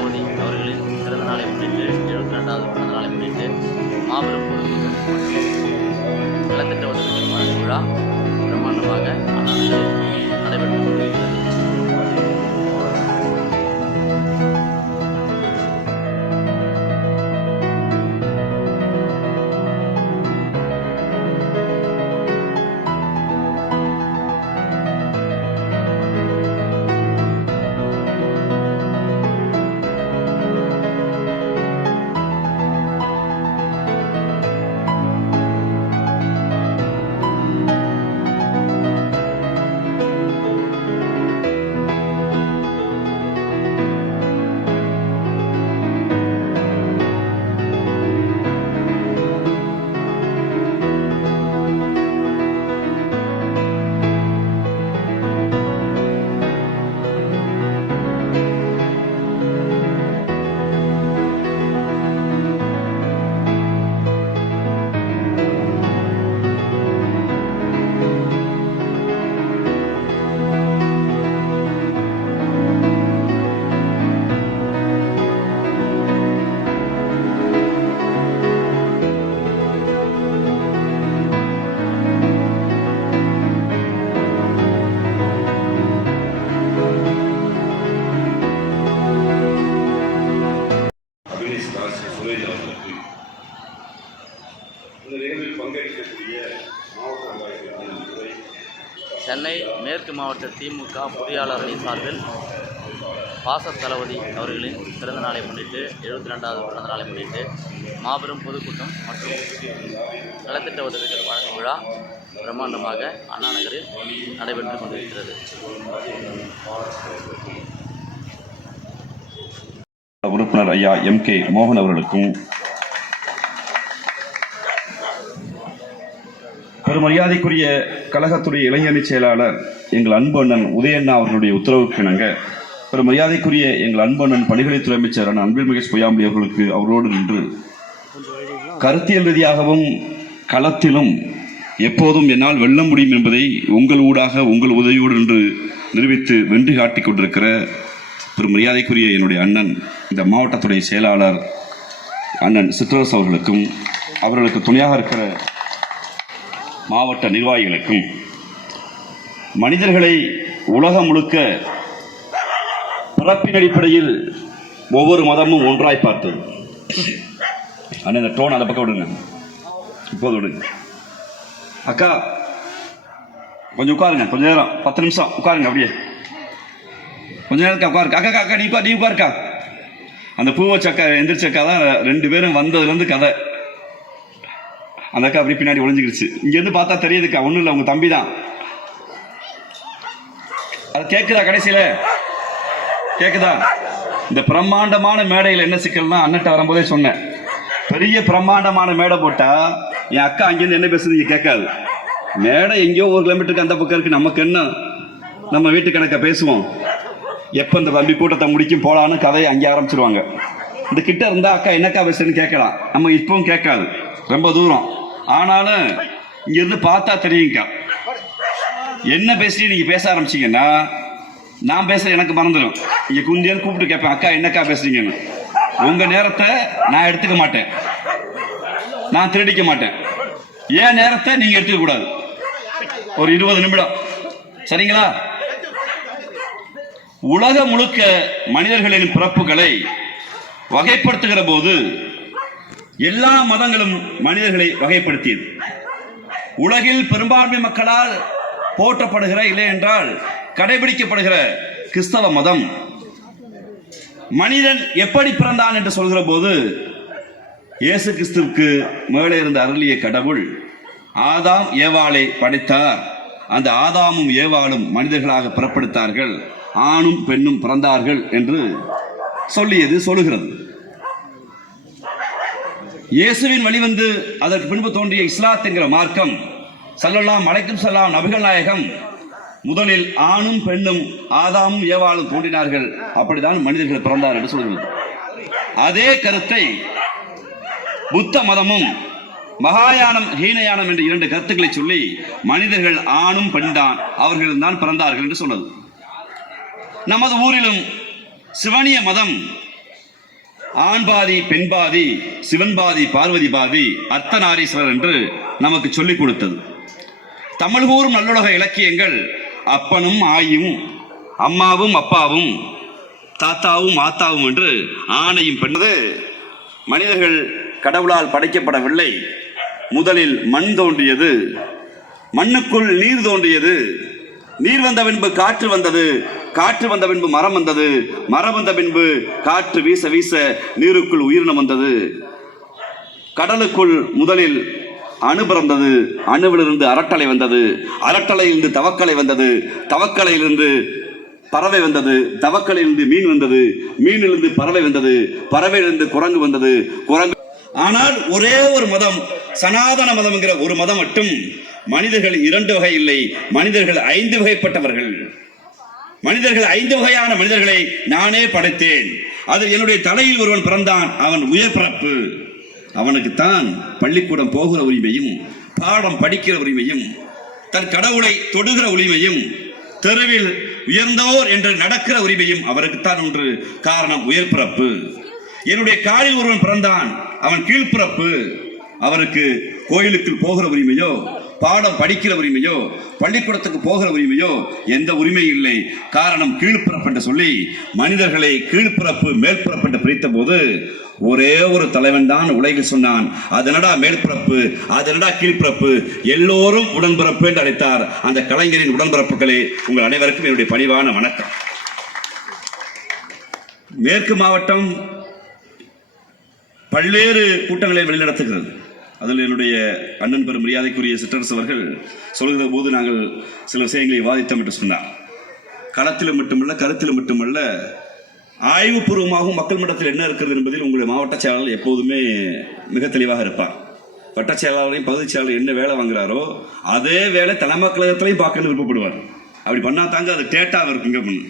தளபதி அவர்களின் பிறந்த நாளை முன்னிட்டு எழுபத்தி ரெண்டாவது பிறந்த நாளை முன்னிட்டு மாபெரும் பொதுக்கூட்டம் நலத்திட்ட உதவி வழங்கும் விழா பிரம்மாண்டமாக அண்ணாநகரில் சென்னை மேற்கு மாவட்ட திமுக பொறியாளர் அணி சார்பில் பாச தளபதி அவர்களின் பிறந்த நாளை முன்னிட்டு எழுபத்தி ரெண்டாவது பிறந்த நாளை முன்னிட்டு மாபெரும் பொதுக்கூட்டம் மற்றும் நலத்திட்ட உதவிகள் வழங்கும் விழா பிரம்மாண்டமாக அண்ணா நகரில் நடைபெற்று கொண்டிருக்கிறது. உறுப்பினர் ஐயா எம் கே மோகன் அவர்களுக்கும் பெருமரியாதைக்குரிய கழகத்துடைய இளைஞரணி செயலாளர் எங்கள் அன்பு அண்ணன் உதயண்ணா அவர்களுடைய உத்தரவுக்கு இணங்க பெருமரியாதைக்குரிய எங்கள் அன்பு அண்ணன் பணிகளித்துறை அமைச்சர் அன்பில் மகேஷ் பொய்யாமொழி அவர்களுக்கு அவரோடு நின்று கருத்தியல் ரீதியாகவும் களத்திலும் எப்போதும் என்னால் வெல்ல முடியும் என்பதை உங்கள் ஊடாக உங்கள் உதவியோடு என்று நிரூபித்து வென்று காட்டிக் கொண்டிருக்கிற பெருமரியாதைக்குரிய என்னுடைய அண்ணன் இந்த மாவட்டத்துடைய செயலாளர் அண்ணன் சிற்றரசு அவர்களுக்கும் அவர்களுக்கு துணையாக இருக்கிற மாவட்ட நிர்வாகிகளுக்கும் மனிதர்களை உலகம் முழுக்க பிறப்பின் அடிப்படையில் ஒவ்வொரு மதமும் ஒன்றாய் பார்த்தது. அண்ணன் இந்த டோன் அந்த பக்கம் விடுங்க. இப்போது விடுங்க. அக்கா கொஞ்சம் உட்காருங்க கொஞ்ச நேரம் பத்து நிமிஷம் உட்காருங்க அப்படியே. கொஞ்ச நேரம் உட்காருங்க. அக்கா அக்கா, அக்கா நீ உட்கார் நீ உட்காருக்கா அந்த பூவை வச்ச அக்கா தான் ரெண்டு பேரும் வந்ததுலேருந்து கதை. அந்த அக்கா அப்படியே பின்னாடி ஒளிஞ்சுக்கிடுச்சு இங்கேருந்து பார்த்தா தெரியுதுக்கா ஒன்றும் இல்லை உங்க தம்பி தான் அது கேட்குதா கடைசியில்? கேட்குதா இந்த பிரம்மாண்டமான மேடையில் என்ன சிக்கல்னா அண்ணட்ட வரும்போதே சொன்னேன். பெரிய பிரம்மாண்டமான மேடை போட்டா என் அக்கா அங்கேருந்து என்ன பேசுறது இங்கே கேட்காது. மேடை எங்கேயோ ஒரு கிலோமீட்டருக்கு அந்த பக்கம் இருக்கு நமக்கு என்ன? நம்ம வீட்டு கணக்கை பேசுவோம். எப்போ இந்த தம்பி கூட்டத்தை முடிக்கும் போலான்னு கதையை அங்கே ஆரம்பிச்சிருவாங்க. இந்த கிட்ட இருந்தா அக்கா என்னக்கா பேசுறேன்னு கேட்கலாம். நம்ம இப்பவும் கேட்காது. ரொம்ப தூரம். ஆனாலும் இங்கிருந்து பார்த்தா தெரியுங்கக்கா என்ன பேசுறீங்க நீங்க பேச ஆரம்பிச்சீங்கன்னா நான் பேசுற எனக்கு மறந்துடும். இங்க குந்தியால் கூப்பிட்டு கேட்பேன் அக்கா என்னக்கா பேசுறீங்கன்னு? உங்க நேரத்தை நான் எடுத்துக்க மாட்டேன். நான் திருடிக்க மாட்டேன். ஏன் நேரத்தை நீங்க எடுத்துக்க கூடாது. ஒரு இருபது நிமிடம். சரிங்களா? உலகம் முழுக்க மனிதர்களின் பிறப்புகளை வகைப்படுத்துகிற போது எல்லா மதங்களும் மனிதர்களை வகைப்படுத்தியது. உலகில் பெரும்பான்மை மக்களால் போற்றப்படுகிற இல்லை என்றால் கடைபிடிக்கப்படுகிற கிறிஸ்தவ மதம். மனிதன் எப்படி பிறந்தான் என்று சொல்கிற போது இயேசு கிறிஸ்துவுக்கு மேலே இருந்த அருளிய கடவுள் ஆதாம் ஏவாளை படைத்தார். அந்த ஆதாமும் ஏவாளும் மனிதர்களாக பிறப்படுத்தார்கள். ஆணும் பெண்ணும் பிறந்தார்கள் என்று சொல்லியது சொல்லுகிறது. இயேசுவின் வழிவந்து அதற்கு பின்பு தோன்றிய இஸ்லாத் என்கிற மார்க்கம் சல்லல்லாம் மலைக்கும் செல்லாம் நபிகள் நாயகம் முதலில் ஆணும் பெண்ணும் ஆதாமும் ஏவாளும் தோன்றினார்கள். அப்படிதான் மனிதர்கள் பிறந்தார் என்று சொல்கிறது. அதே கருத்தை புத்த மதமும் மகாயானம் ஹீனயானம் என்ற இரண்டு கருத்துக்களை சொல்லி மனிதர்கள் ஆணும் பெண்தான் அவர்கள் தான் பிறந்தார்கள் என்று சொன்னது. நமது ஊரிலும் சிவனிய மதம் ஆண் பாதி பெண் பாதி சிவன் பாதி பார்வதி பாதி அர்த்தநாரீஸ்வரர் என்று நமக்கு சொல்லிக் கொடுத்தது. தமிழ் கூறும் நல்லுலக இலக்கியங்கள் அப்பனும் ஆயும் அம்மாவும் அப்பாவும் தாத்தாவும் ஆத்தாவும் என்று ஆணையும் பெண்ணது மனிதர்கள் கடவுளால் படைக்கப்படவில்லை. முதலில் மண் தோன்றியது. மண்ணுக்குள் நீர் தோன்றியது. நீர் வந்த பின்பு காற்று வந்தது. காற்று வந்த பின்பு மரம் வந்தது. மரம் வந்த பின்பு காற்று வீச வீச நீருக்குள் உயிரினம் வந்தது. கடலுக்குள் முதலில் அணு பிறந்தது. அணுவிலிருந்து அரட்டலை வந்தது. அரட்டலையிலிருந்து தவக்கலை வந்தது. தவக்கலையிலிருந்து பறவை வந்தது. தவக்கலையிலிருந்து மீன் வந்தது. மீனிலிருந்து பறவை வந்தது. பறவையிலிருந்து குரங்கு வந்தது. குரங்கு ஆனால் ஒரே ஒரு மதம் சனாதன மதம் என்கிற ஒரு மதம் மட்டும். மனிதர்கள் இரண்டு வகை இல்லை. மனிதர்கள் ஐந்து வகைப்பட்டவர்கள். மனிதர்கள் ஐந்து வகையான மனிதர்களை நானே படைத்தேன். அது என்னுடைய தலையில் ஒருவன் பிறந்தான் அவன் உயர் பிறப்பு. அவனுக்கு தான் பள்ளிக்கூடம் போகிற உரிமையும் பாடம் படிக்கிற உரிமையும் தன் கடவுளை தொடுகிற உரிமையும் தெருவில் உயர்ந்தோர் என்று நடக்கிற உரிமையும் அவருக்குத்தான் ஒன்று காரணம் உயர் பிறப்பு. என்னுடைய காலில் ஒருவன் பிறந்தான் அவன் கீழ்ப்பிறப்பு அவருக்கு கோயிலுக்குள் போகிற உரிமையோ பாடம் படிக்கிற உரிமையோ பள்ளிக்கூடத்துக்கு போகிற உரிமையோ எந்த உரிமை இல்லை. காரணம் கீழ்ப்பிறப்பு என்று சொல்லி மனிதர்களை கீழ்ப்பிறப்பு மேல்பிறப்பு என்று பிரித்த போது ஒரே ஒரு தலைவன் தான் உலகில் சொன்னான். அதனடா மேல்பிறப்பு அதனடா கீழ்ப்பிறப்பு? எல்லோரும் உடன்பிறப்பு என்று அழைத்தார். அந்த கலைஞரின் உடன்பிறப்புகளே உங்கள் அனைவருக்கும் என்னுடைய பணிவான வணக்கம். மேற்கு மாவட்டம் பல்வேறு கூட்டங்களை வழிநடத்துகிறது அதில் என்னுடைய அண்ணன் பெரும் மரியாதைக்குரிய சிற்றரசு அவர்கள் சொல்கிற போது நாங்கள் சில விஷயங்களை விவாதித்தோம் என்று சொன்னார். களத்திலும் மட்டுமல்ல கருத்திலும் மட்டுமல்ல ஆய்வுபூர்வமாகவும் மக்கள் மட்டத்தில் என்ன இருக்கிறது என்பதில் உங்களுடைய மாவட்ட செயலாளர் எப்போதுமே மிக தெளிவாக இருப்பார். வட்ட செயலாளரையும் பகுதி செயலாளர் என்ன வேலை வாங்குறாரோ அதே வேலை தலைமை கழகத்திலையும் பார்க்கணும்னு விருப்பப்படுவார். அப்படி பண்ணா தாங்க அது டேட்டாக இருக்குங்க பண்ணு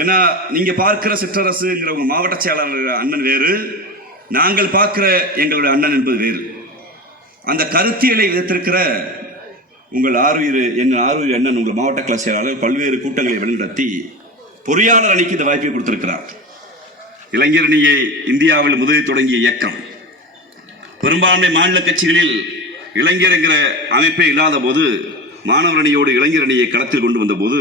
ஏன்னா நீங்கள் பார்க்குற சிற்றரசுங்கிற உங்கள் மாவட்ட செயலாளர் அண்ணன் வேறு நாங்கள் பார்க்குற எங்களுடைய அண்ணன் என்பது வேறு. அந்த கருத்தியலை விதத்திருக்கிற உங்கள் ஆறுயிர் என் ஆறுயிர் என்ன உங்கள் மாவட்ட கிளாஸ் செயலாளர் பல்வேறு கூட்டங்களை வழிநடத்தி பொறியாளர் அணிக்கு இந்த வாய்ப்பை கொடுத்திருக்கிறார். இளைஞர் அணியை இந்தியாவில் முதலில் தொடங்கிய இயக்கம். பெரும்பான்மை மாநில கட்சிகளில் இளைஞர் என்கிற அமைப்பே இல்லாத போது மாணவர் அணியோடு இளைஞர் அணியை களத்தில் கொண்டு வந்தபோது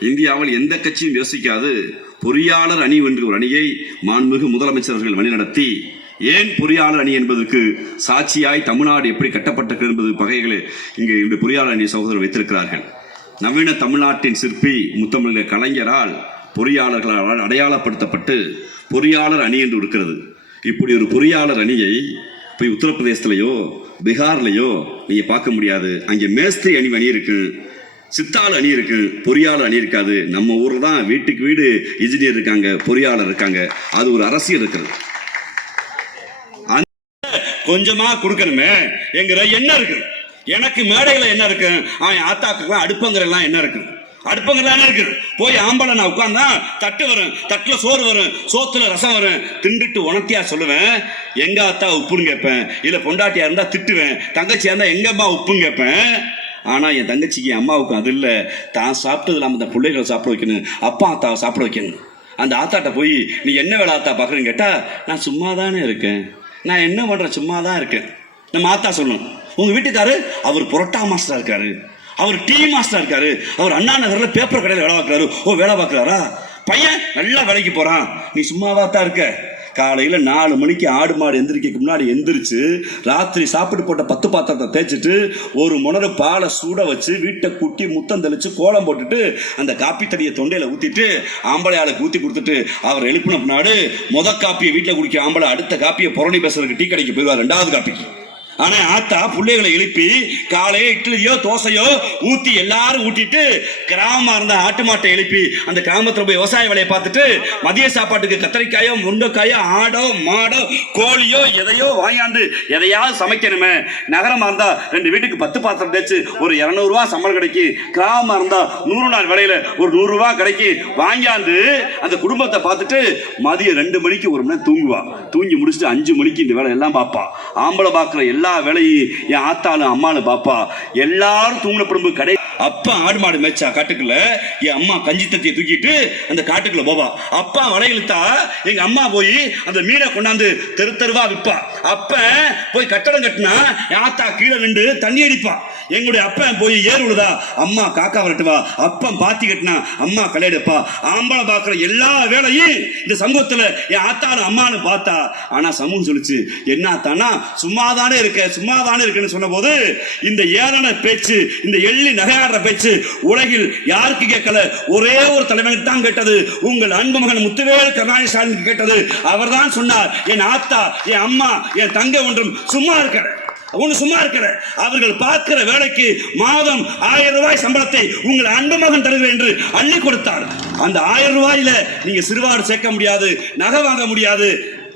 இந்தியாவில் எந்த கட்சியும் யோசிக்காது பொறியாளர் அணி என்ற ஒரு அணியை மாண்புமிகு முதலமைச்சர்கள் வழிநடத்தி ஏன் பொறியாளர் அணி என்பதற்கு சாட்சியாய் தமிழ்நாடு எப்படி கட்டப்பட்டது என்பது பகைகளை இங்கே இந்த பொறியாளர் அணி சகோதரர் வைத்திருக்கிறார்கள். நவீன தமிழ்நாட்டின் சிற்பி முத்தமிழக கலைஞரால் பொறியாளர்களால் அடையாளப்படுத்தப்பட்டு பொறியாளர் அணி என்று இருக்கிறது. இப்படி ஒரு பொறியாளர் அணியை போய் உத்தரப்பிரதேசத்துலையோ பீகார்லையோ நீங்கள் பார்க்க முடியாது. அங்கே மேஸ்திரி அணி அணி இருக்கு சித்தாள் அணி இருக்கு பொறியாளர் அணி இருக்காது. நம்ம ஊரில் தான் வீட்டுக்கு வீடு இன்ஜினியர் இருக்காங்க பொறியாளர் இருக்காங்க. அது ஒரு அரசியல் இருக்கிறது. கொஞ்சமா கொடுக்கணுமே என்கிற என்ன இருக்கு. எனக்கு மேடையில் என்ன இருக்கு? அவன் ஆத்தாக்குலாம் அடுப்பங்கரெல்லாம் என்ன இருக்கு? அடுப்பங்கள்லாம் என்ன இருக்கு? போய் ஆம்பளை நான் உட்காந்தா தட்டு வரும் தட்டில் சோறு வரும் சோத்துல ரசம் வரும். திண்டுட்டு உணர்த்தியா சொல்லுவேன் எங்க அத்தா உப்புன்னு கேட்பேன். இல்லை பொண்டாட்டியா இருந்தா திட்டுவேன். தங்கச்சியா இருந்தா எங்க அம்மா உப்புன்னு கேட்பேன். ஆனால் என் தங்கச்சிக்கு என் அம்மாவுக்கும் அது இல்லை. தான் சாப்பிட்டது இல்லாமல் இந்த பிள்ளைகளை சாப்பிட வைக்கணும். அப்பா அத்தாவை சாப்பிட வைக்கணும். அந்த ஆத்தாட்ட போய் நீ என்ன வேலை ஆத்தா பார்க்குறேன்னு கேட்டால் நான் சும்மா தானே இருக்கேன். நான் என்ன பண்ணுறேன் சும்மா தான் இருக்கேன். நம்ம ஆத்தா சொல்லணும். உங்கள் வீட்டுக்காரு அவர் புரோட்டா மாஸ்டராக இருக்காரு. அவர் டீ மாஸ்டராக இருக்காரு. அவர் அண்ணா நகரில் பேப்பர் கடையில் வேலை பார்க்குறாரு. ஓ வேலை பார்க்குறாரா? பையன் நல்லா வேலைக்கு போகிறான் நீ சும்மாவா தான் இருக்க. காலையில் நாலு மணிக்கு ஆடு மாடு எந்திரிக்க முன்னாடி எந்திரிச்சு ராத்திரி சாப்பிட்டு போட்ட பத்து பாத்திரத்தை தேய்ச்சிட்டு ஒரு முனறு பாலை சூட வச்சு வீட்டை குட்டி முத்தம் தெளிச்சு கோலம் போட்டுட்டு அந்த காப்பி தடியை தொண்டையில் ஊற்றிட்டு ஆம்பளை ஆளுக்கு ஊற்றி கொடுத்துட்டு அவர் எழுப்பின பின்னாடி முத காப்பியை வீட்டில் குடிக்க ஆம்பளை அடுத்த காப்பியை புரணி பேசுறதுக்கு டீ கடைக்கு போயிடுவார் ரெண்டாவது காப்பிக்கு. ஆனா ஆத்தா பிள்ளைகளை எழுப்பி காலையோ இட்லியோ தோசையோ ஊத்தி எல்லாரும் ஊட்டிட்டு கிராமமா இருந்த ஆட்டு மாட்டை எழுப்பி அந்த கிராமத்துல போய் விவசாய வேலையை பார்த்துட்டு மதிய சாப்பாட்டுக்கு கத்திரிக்காயோ முண்டைக்காயோ ஆடோ மாடோ கோழியோ எதையோ வாங்கியாந்து எதையாவது சமைக்கணுமே. நகரமா இருந்தா ரெண்டு வீட்டுக்கு பத்து பாத்திரம் தேய்ச்சி ஒரு இரநூறுவா சம்பளம் கிடைக்கும் கிராமமா இருந்தா நூறு நாள் வேலையில ஒரு நூறு ரூபாய் வாங்கியாந்து அந்த குடும்பத்தை பார்த்துட்டு மதியம் ரெண்டு மணிக்கு ஒரு மணி தூங்குவா. தூங்கி முடிச்சுட்டு அஞ்சு மணிக்கு இந்த வேலை எல்லாம் பார்ப்பா. ஆம்பளை பார்க்குற எல்லா வேலையும் என் ஆத்தாலும் அம்மாலும் பாப்பா எல்லாரும் தூங்கின பிரம்பு கடை. அப்பா ஆடு மாடு மேய்ச்சா காட்டுக்குள்ள என் அம்மா கஞ்சி தத்தியை தூக்கிட்டு அந்த காட்டுக்குள்ள போவா. அப்பா வலை இழுத்தா எங்க அம்மா போய் அந்த மீனை கொண்டாந்து தெரு தெருவா விற்பா அப்ப போய் கட்டடம் கட்டினா என் ஆத்தா கீழே நின்று தண்ணி அடிப்பா. எங்களுடைய அப்பன் போய் ஏறு உழுதா? அம்மா காக்கா வரட்டுவா. அப்பன் பாத்தி கட்டினா அம்மா கலையெடுப்பா ஆம்பளை பார்க்குற எல்லா வேலையும் இந்த சமூகத்தில் என் ஆத்தானு அம்மானு பார்த்தா. ஆனா சமூகம் சொல்லுச்சு என்ன தானா சும்மாதானே இருக்க சும்மாதானே இருக்குன்னு சொன்னபோது இந்த ஏளன பேச்சு இந்த எள்ளி நகையாடுற பேச்சு உலகில் யாருக்கு கேட்கல? ஒரே ஒரு தலைவனுக்கு தான் கேட்டது. உங்கள் அன்பு மகன் முத்துவேல் கருணாநிதி ஸ்டாலினுக்கு கேட்டது. அவர்தான் சொன்னார் என் ஆத்தா என் அம்மா என் தங்கை ஒன்றும் சும்மா இருக்கிற ஒன்று சும்மா இருக்கிற அவர்கள் பார்க்கிற வேலைக்கு மாதம் ஆயிரம் ரூபாய் சம்பளத்தை உங்கள் அன்பு மகன் தருவேன் என்று அள்ளி கொடுத்தார். அந்த ஆயிரம் ரூபாயில நீங்க சிறுவாடு சேர்க்க முடியாது நகை வாங்க முடியாது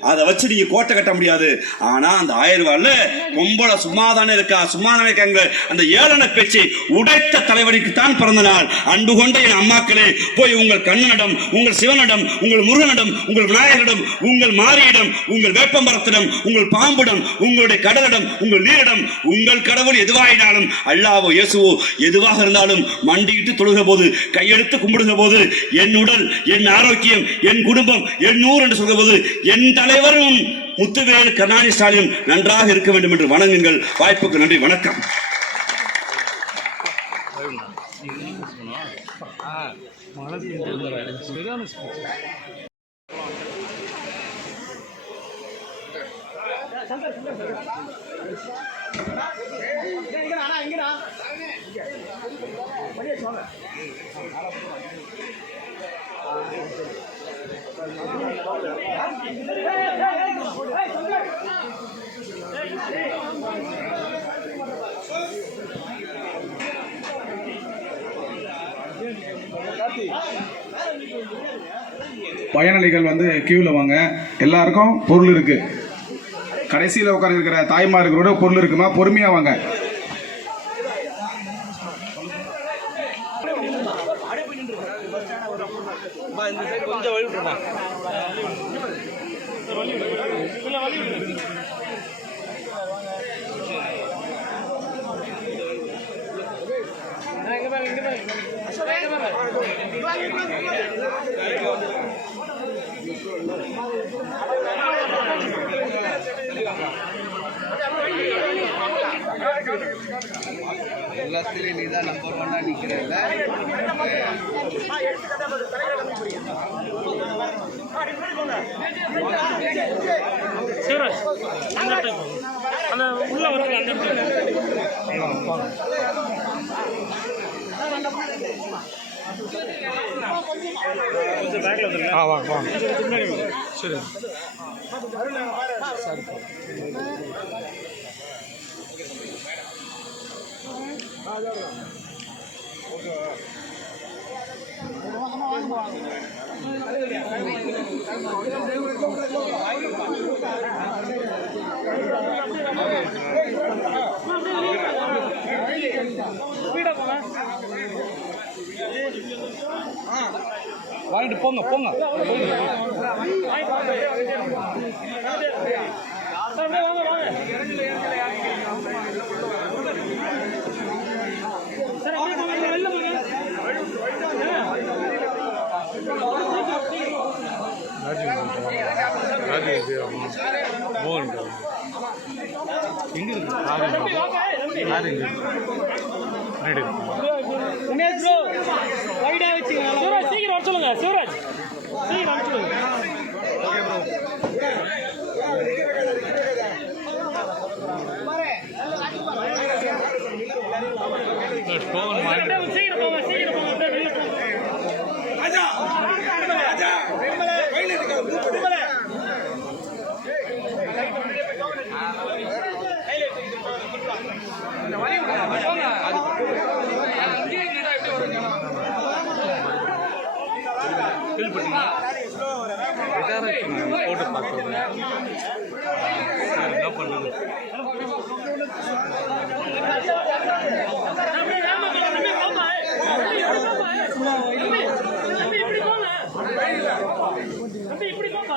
அதை வச்சு நீங்க கோட்டை கட்ட முடியாது. ஆனா அந்த ஆயிரம் ரூபாயில பொம்பளை சும்மாதானே இருக்கா? சும்மாதானே இருக்காங்க அந்த ஏளன பேச்சை உடைத்த தலைவனுக்கு தான் பிறந்த நாள். அன்பு கொண்ட என் அம்மாக்களே போய் உங்கள் கண்ணனிடம் உங்கள் சிவனிடம் உங்கள் முருகனிடம் உங்கள் விநாயகரிடம் உங்கள் மாரியிடம் உங்கள் வேப்பமரத்திடம் உங்கள் பாம்பிடம் உங்களுடைய கடலிடம் உங்கள் நீரிடம் உங்கள் கடவுள் எதுவாயினாலும் அல்லாவோ இயேசுவோ எதுவாக இருந்தாலும் மண்டியிட்டு தொழுகிற போது கையெடுத்து கும்பிடுகிற போது என் உடல் என் ஆரோக்கியம் என் குடும்பம் என் ஊர் என்று சொல்கிற போது என் அனைவரும் முத்துவேல் கருணாநிதி ஸ்டாலின் நன்றாக இருக்க வேண்டும் என்று வணங்குங்கள். வாய்ப்புக்கு நன்றி வணக்கம். பயனாளிகள் வந்து கியூவில் வாங்க. எல்லாருக்கும் பொருள் இருக்கு. கடைசியில் உட்கார இருக்கிற தாய்மார்களோட பொருள் இருக்குமா? பொறுமையாக வாங்க. கொஞ்சம் வழிவிட்டுமா Thank you. எல்லாத்துலயும் நீ தான் நம்பர் ஒன்னா நிக்கிறல்ல. சிவராஜ் அந்த இடத்துக்கு அந்த உள்ள அந்த கொஞ்சம் வந்துருங்க ஆ வாங்க வாங்க சரி. வாங்கிட்டு போங்க போங்க. வாங்க வாங்க சார் அப்படியே போங்க வெளில போங்க தினேஷ் ப்ரோ வைடா வச்சுங்க சிவராஜ் சீக்கிரம் வர சொல்லுங்க சிவராஜ் சீக்கிரம் வர சொல்லுங்க சீக்கிரம் போங்க சீக்கிரம் போங்க அப்படியே வெளில போங்க போட்டு பார்க்கணும் என்ன பண்ணுறது அப்படியே வேகமா போங்க, அப்படியே போங்க. அப்படியே போங்க. அப்படியே இப்படி போங்க.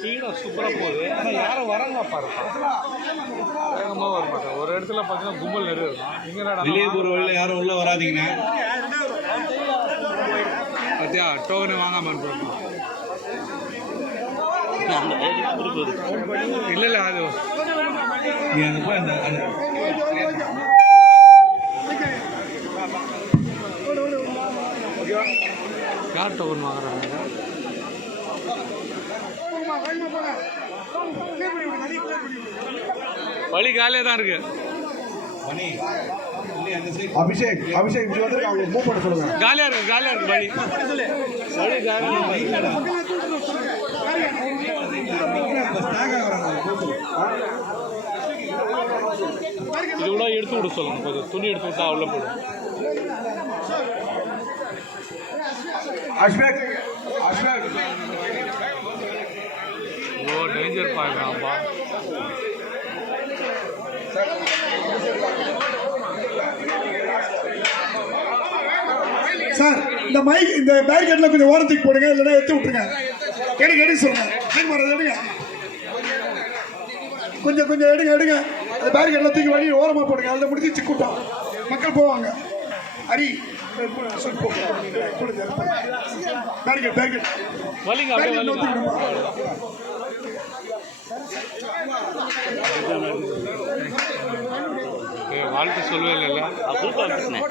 ஸ்பீடாக சூப்பராக போகுது. ஆனால் யாரும் வராங்க பாருப்பா வேகமாக வர மாட்டாங்க. ஒரு இடத்துல பார்த்தீங்கன்னா கும்பல் நிறைய இருக்கும். இங்கே வெளியே போகிற வழியில் யாரும் உள்ள வராதீங்கண்ணே. பார்த்தியா டோக்கனே வாங்காம அனுப்புறோம் அந்த லேடிஸ் குரூப் இருக்கு இல்லை இல்லை அது நீ அங்கே போய் அந்த அந்த. யார் டோக்கன் வாங்குறாங்க? வழி காலியாக தான் இருக்கு. அபிஷேக் அபிஷேக் இப்படி வந்து அவங்க மூவ் பண்ண சொல்லுங்க. காலியாக இருக்கு காலியாக இருக்கு வழி வழி காலியாக இது கூட எடுத்து விட சொல்லுங்க கொஞ்சம் துணி எடுத்து விட்டா அவ்வளோ போடும் அஷ்பேக் ஓ பாடுறாம்பா சார் இந்த மைக் இந்த பேரிகேட்ல கொஞ்சம் ஓரத்துக்கு போடுங்க இல்லைன்னா எடுத்து விட்டுருங்க எடுங்க எடுங்க சொல்லுங்க சரி பண்ணுறது எடுங்க கொஞ்சம் கொஞ்சம் எடுங்க எடுங்க அந்த பேரிகேட்ல தூக்கி வழி ஓரமாக போடுங்க அதில் முடிஞ்சிச்சு கூட்டம் மக்கள் போவாங்க அரி சொல்லி பேரிகேட் பேரிகேட் வலிங்க பேரிகேட் நோத்தி வாழ்த்து சொல்லுவேன் இல்லைல்ல? குரூப் அனுப்பிச்சினேன்